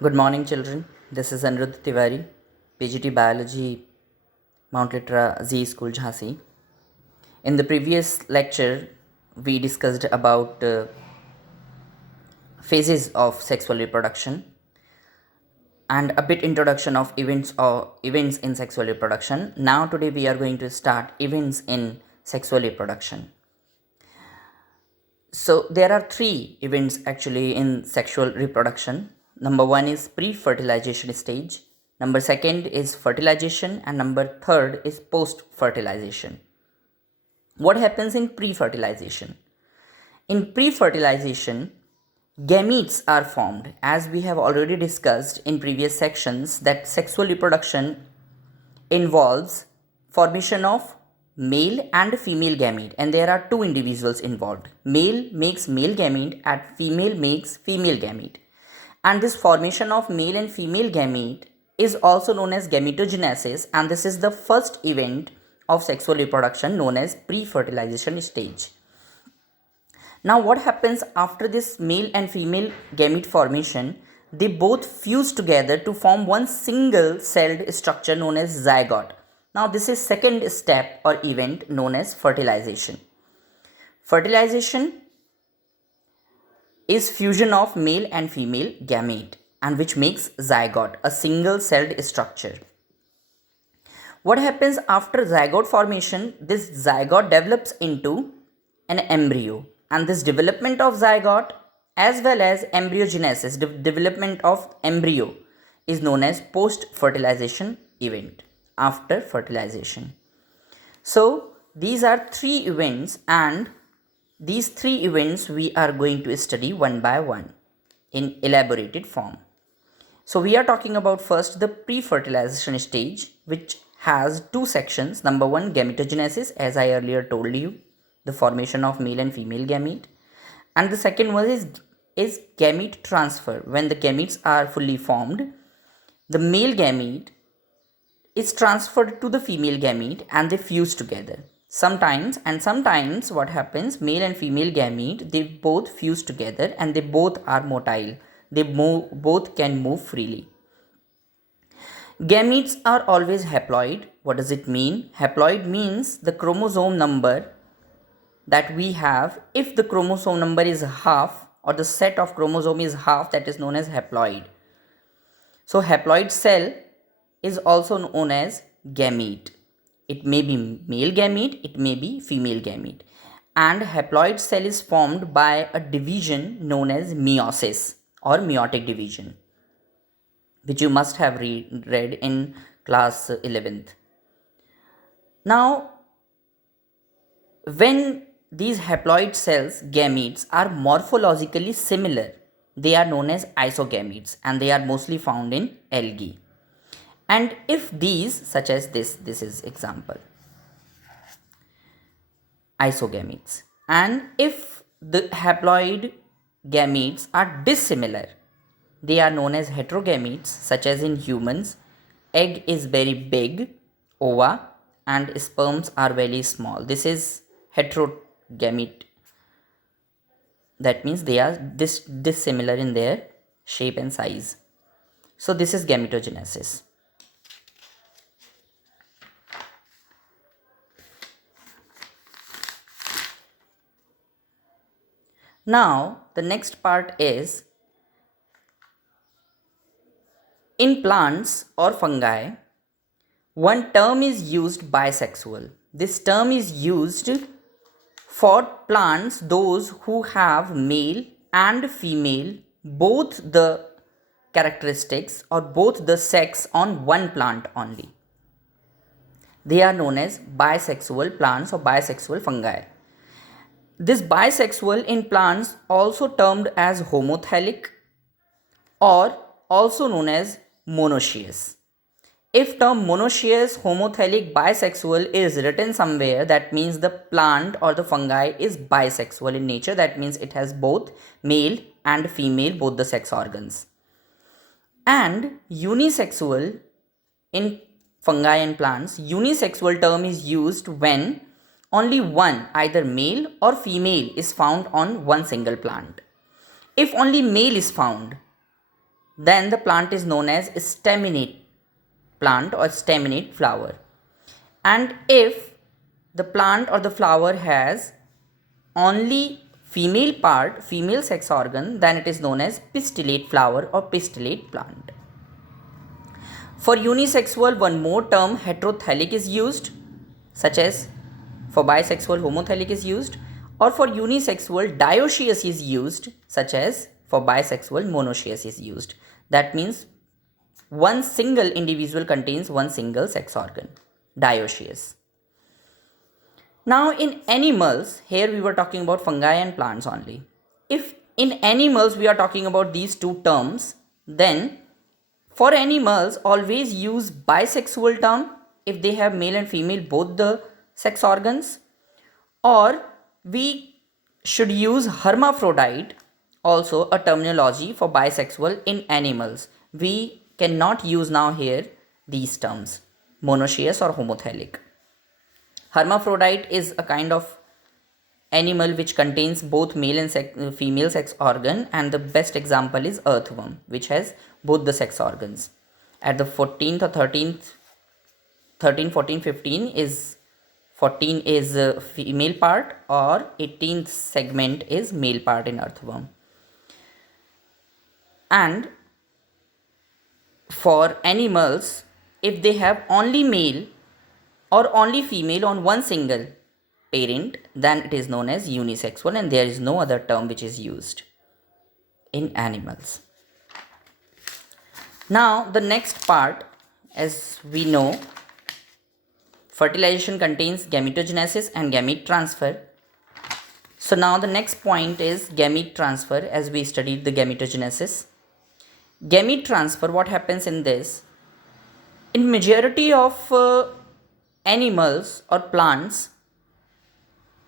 Good morning, children. This is Anirudh Tiwari, PGT Biology, Mount Lectre Z School Jhansi. In the previous lecture, we discussed about phases of sexual reproduction and a bit introduction of events in sexual reproduction. Now, today we are going to start events in sexual reproduction. So there are three events actually in sexual reproduction. Number one is pre-fertilization stage, number second is fertilization, and number third is post-fertilization. What happens in pre-fertilization? In pre-fertilization, gametes are formed. As we have already discussed in previous sections, that sexual reproduction involves formation of male and female gamete, and there are two individuals involved. Male makes male gamete and female makes female gamete, and this formation of male and female gamete is also known as gametogenesis, and this is the first event of sexual reproduction known as pre-fertilization stage. Now what happens after this male and female gamete formation? They both fuse together to form one single celled structure known as zygote. Now this is second step or event known as fertilization. Fertilization is fusion of male and female gamete, and which makes zygote, a single celled structure. What happens after zygote formation? This zygote develops into an embryo, and this development of zygote as well as embryogenesis, development of embryo, is known as post-fertilization event, after fertilization. So these are three events, and these three events we are going to study one by one in elaborated form. So we are talking about first the pre-fertilization stage, which has two sections. Number one, gametogenesis, as I earlier told you, the formation of male and female gamete, and the second one is gamete transfer. When the gametes are fully formed, the male gamete is transferred to the female gamete and they fuse together. Sometimes what happens, male and female gamete, they both fuse together and they both are motile. They both can move freely. Gametes are always haploid. What does it mean? Haploid means the chromosome number that we have, if the chromosome number is half or the set of chromosome is half, that is known as haploid. So haploid cell is also known as gamete. It may be male gamete, it may be female gamete, and haploid cell is formed by a division known as meiosis or meiotic division, which you must have read in class 11th. Now, when these haploid cells, gametes, are morphologically similar, they are known as isogametes, and they are mostly found in algae. And if these, such as this is example, isogametes, and if the haploid gametes are dissimilar, they are known as heterogametes, such as in humans, egg is very big, ova, and sperms are very small. This is heterogamete. That means they are dissimilar in their shape and size. So this is gametogenesis. Now the next part is, in plants or fungi, one term is used bisexual. This term is used for plants, those who have male and female, both the characteristics or both the sex on one plant only. They are known as bisexual plants or bisexual fungi. This bisexual in plants also termed as homothallic or also known as monoecious. If term monoecious, homothallic, bisexual is written somewhere, that means the plant or the fungi is bisexual in nature. That means it has both male and female, both the sex organs. And unisexual in fungi and plants, unisexual term is used when only one, either male or female, is found on one single plant. If only male is found, then the plant is known as staminate plant or staminate flower. And if the plant or the flower has only female part, female sex organ, then it is known as pistillate flower or pistillate plant. For unisexual, one more term heterothallic is used, such as for bisexual homothallic is used, or for unisexual dioecious is used, such as for bisexual monoecious is used. That means one single individual contains one single sex organ, dioecious. Now in animals, here we were talking about fungi and plants only. If in animals we are talking about these two terms, then for animals always use bisexual term if they have male and female both the sex organs, or we should use hermaphrodite, also a terminology for bisexual in animals. We cannot use now here these terms, monoecious or homothallic. Hermaphrodite is a kind of animal which contains both male and female sex organ, and the best example is earthworm, which has both the sex organs. At the 14th or 13th, 13, 14, 15 is 14 is female part, or 18th segment is male part in earthworm. And for animals, if they have only male or only female on one single parent, then it is known as unisexual, and there is no other term which is used in animals. Now the next part, as we know, fertilization contains gametogenesis and gamete transfer. So now the next point is gamete transfer, as we studied the gametogenesis. Gamete transfer, what happens in this? In majority of animals or plants,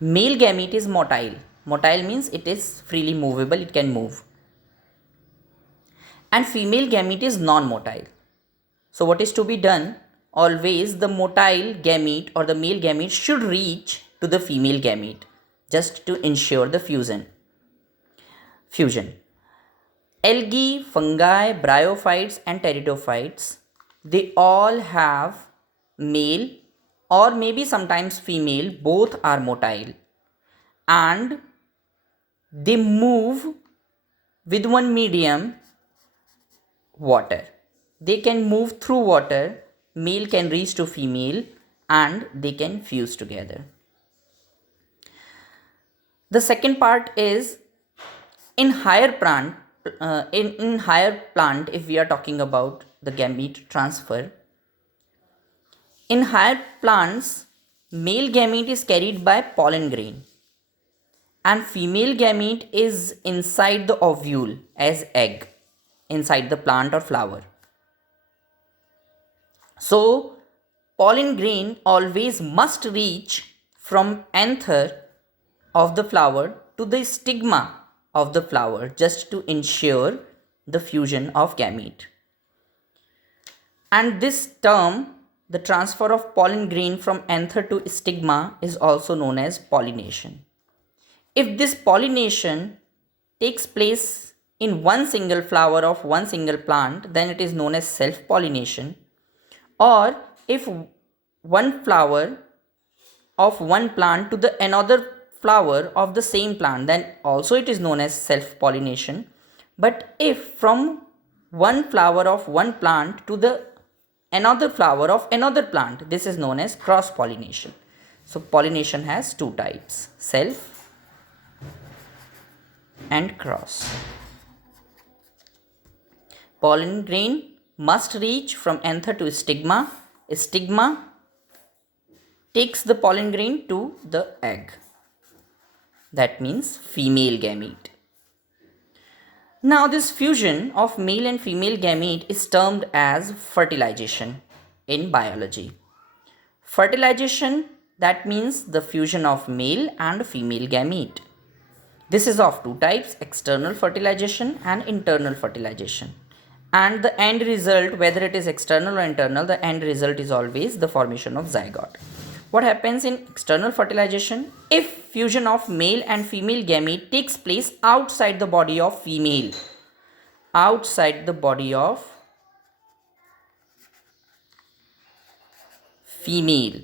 male gamete is motile. Motile means it is freely movable, it can move. And female gamete is non-motile. So what is to be done? Always the motile gamete or the male gamete should reach to the female gamete, just to ensure the fusion. Algae, fungi, bryophytes and pteridophytes, they all have male or maybe sometimes female, both are motile, and they move with one medium, water. They can move through water, male can reach to female, and they can fuse together. The second part is in higher plant, if we are talking about the gamete transfer. In higher plants, male gamete is carried by pollen grain and female gamete is inside the ovule as egg inside the plant or flower. So pollen grain always must reach from anther of the flower to the stigma of the flower, just to ensure the fusion of gamete. And this term, the transfer of pollen grain from anther to stigma, is also known as pollination. If this pollination takes place in one single flower of one single plant, then it is known as self-pollination. Or if one flower of one plant to the another flower of the same plant, then also it is known as self-pollination. But if from one flower of one plant to the another flower of another plant, this is known as cross-pollination. So pollination has two types, self and cross. Pollen grain must reach from anther to stigma. Stigma takes the pollen grain to the egg. That means female gamete. Now this fusion of male and female gamete is termed as fertilization in biology. Fertilization, that means the fusion of male and female gamete. This is of two types, external fertilization and internal fertilization. And the end result, whether it is external or internal, the end result is always the formation of zygote. What happens in external fertilization? If fusion of male and female gamete takes place outside the body of female, outside the body of female.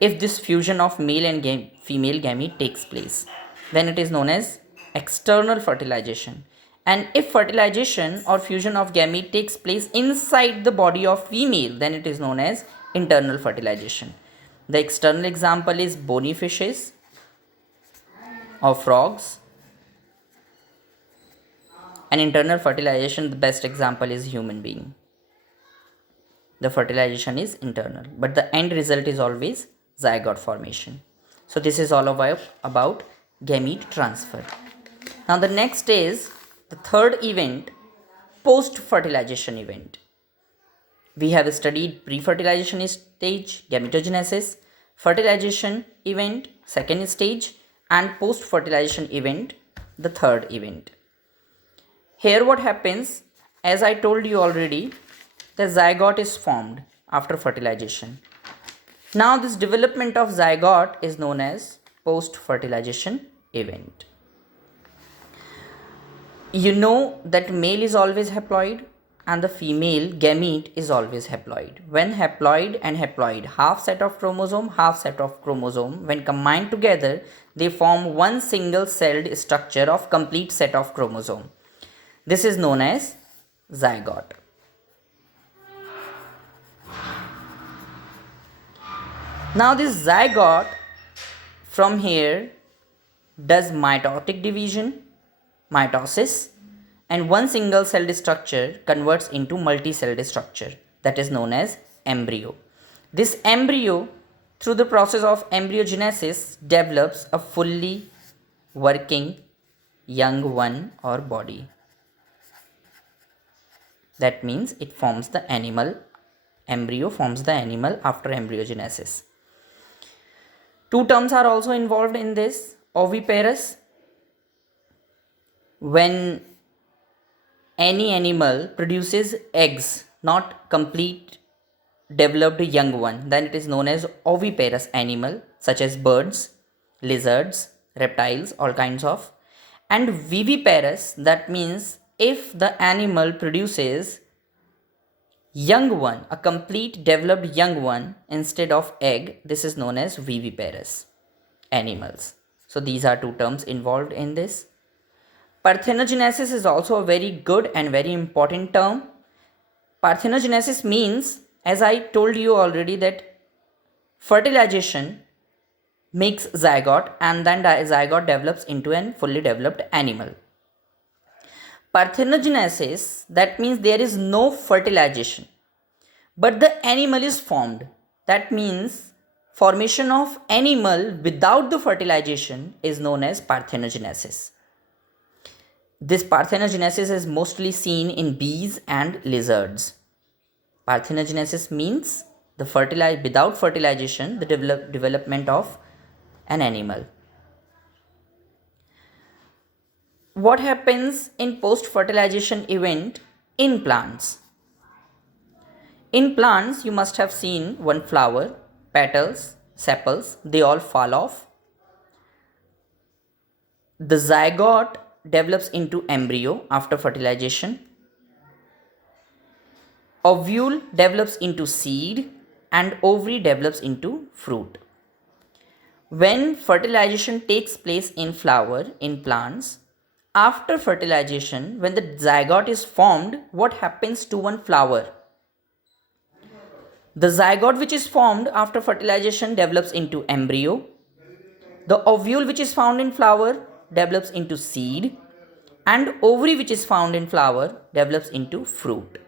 If this fusion of male and female gamete takes place, then it is known as external fertilization. And if fertilization or fusion of gamete takes place inside the body of female, then it is known as internal fertilization. The external example is bony fishes or frogs. And internal fertilization, the best example is human being. The fertilization is internal, but the end result is always zygote formation. So this is all about gamete transfer. Now the next is the third event, post-fertilization event. We have studied pre-fertilization stage, gametogenesis, fertilization event, second stage, and post-fertilization event, the third event. Here what happens, as I told you already, the zygote is formed after fertilization. Now this development of zygote is known as post-fertilization event. You know that male is always haploid and the female gamete is always haploid. When haploid and haploid, half set of chromosome, when combined together, they form one single celled structure of complete set of chromosome. This is known as zygote. Now this zygote from here does mitotic division, mitosis, and one single celled structure converts into multi-celled structure, that is known as embryo. This embryo, through the process of embryogenesis, develops a fully working young one or body. That means it forms the animal, embryo forms the animal after embryogenesis. Two terms are also involved in this, oviparous. When any animal produces eggs, not complete developed young one, then it is known as oviparous animal, such as birds, lizards, reptiles, all kinds of. And viviparous, that means if the animal produces young one, a complete developed young one instead of egg, this is known as viviparous animals. So these are two terms involved in this. Parthenogenesis is also a very good and very important term. Parthenogenesis means, as I told you already, that fertilization makes zygote and then zygote develops into a fully developed animal. Parthenogenesis, that means there is no fertilization, but the animal is formed. That means formation of animal without the fertilization is known as parthenogenesis. This parthenogenesis is mostly seen in bees and lizards. Parthenogenesis means the without fertilization, the development of an animal. What happens in post-fertilization event in plants? In plants, you must have seen one flower, petals, sepals, they all fall off. The zygote develops into embryo after fertilization. Ovule develops into seed and ovary develops into fruit. When fertilization takes place in flower in plants, after fertilization, when the zygote is formed, what happens to one flower? The zygote which is formed after fertilization develops into embryo. The ovule which is found in flower develops into seed, and ovary which is found in flower develops into fruit.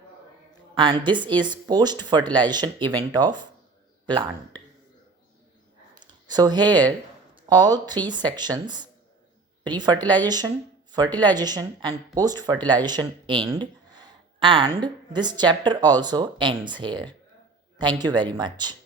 And this is post-fertilization event of plant. So here all three sections, pre-fertilization, fertilization and post-fertilization end, and this chapter also ends here. Thank you very much.